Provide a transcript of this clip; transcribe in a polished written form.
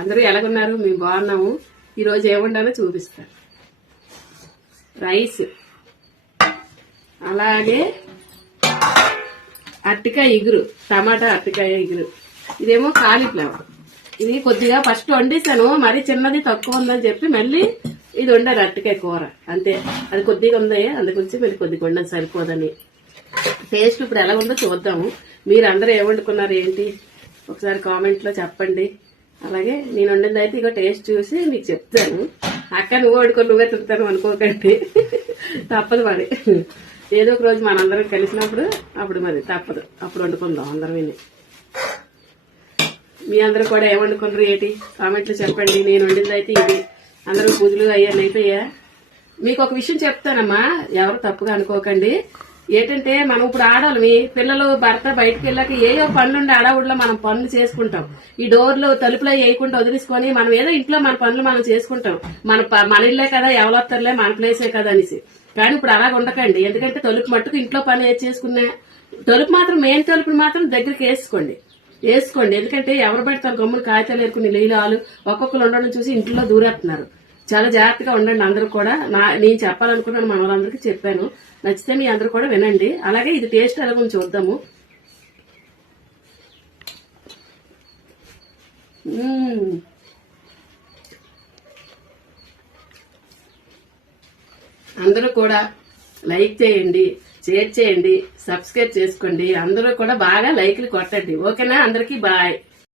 అందరూ ఎలాగున్నారు? మేము బాగున్నాము. ఈరోజు ఏముండాలో చూపిస్తాను. రైస్, అలాగే అరటికాయ ఇగురు, టమాటా అరటికాయ ఇగురు. ఇదేమో కాలీఫ్లవర్. ఇది కొద్దిగా ఫస్ట్ వండేసాను, మరీ చిన్నది తక్కువ ఉందని చెప్పి మళ్ళీ ఇది వండారు అరటికాయ కూర. అంతే, అది కొద్దిగా ఉంది, అందు గురించి మళ్ళీ కొద్దిగా వండదు, సరిపోదని. టేస్ట్ ఇప్పుడు ఎలా ఉందో చూద్దాము. మీరు అందరూ ఏమండుకున్నారు ఏంటి ఒకసారి కామెంట్ లో చెప్పండి. అలాగే నేను వండింది అయితే ఇక టేస్ట్ చూసి మీకు చెప్తాను. అక్క నువ్వు వండుకొని నువ్వే తింటాను అనుకోకండి, తప్పదు మరి. ఏదో ఒక రోజు మనందరం కలిసినప్పుడు అప్పుడు మరి తప్పదు, అప్పుడు వండుకుందాం అందరం. విని మీ అందరూ కూడా ఏమండుకున్నారు ఏంటి కామెంట్లో చెప్పండి. నేను వండింది అయితే ఇది. అందరూ పూజలు అయ్యాన్ని అయిపోయా. మీకు ఒక విషయం చెప్తానమ్మా, ఎవరు తప్పుగా అనుకోకండి. ఏంటంటే మనం ఇప్పుడు ఆడాలి, పిల్లలు భర్త బయటకు వెళ్ళాక ఏయో పనులుండి ఆడవుడిలో మనం పనులు చేసుకుంటాం. ఈ డోర్లు తలుపులో వేయకుండా వదిలేసుకొని మనం ఏదో ఇంట్లో మన పనులు మనం చేసుకుంటాం. మన ఇల్లే కదా, ఎవరొస్తారులే, మన ప్లేసే కదా అనేసి. కానీ ఇప్పుడు అలాగ ఉండకండి. ఎందుకంటే తలుపు మట్టుకు ఇంట్లో పని ఏది చేసుకున్నా తలుపు మాత్రం, మెయిన్ తలుపుని మాత్రం దగ్గరికి వేసుకోండి. ఎందుకంటే ఎవరు పెడతారు గమ్ములు కాగితాలు ఏరుకుని లీలాలు ఒక్కొక్కరు ఉండడం చూసి ఇంట్లో దూరేస్తున్నారు. చాలా జాగ్రత్తగా ఉండండి అందరూ కూడా. నేను చెప్పాలనుకున్నాను, మన వాళ్ళందరికీ చెప్పాను. నచ్చితే మీ అందరూ కూడా వినండి. అలాగే ఇది టేస్ట్ ఎలాగో చూద్దాము. అందరూ కూడా లైక్ చేయండి, షేర్ చేయండి, సబ్స్క్రైబ్ చేసుకోండి. అందరూ కూడా బాగా లైక్లు కొట్టండి. ఓకేనా? అందరికీ బాయ్.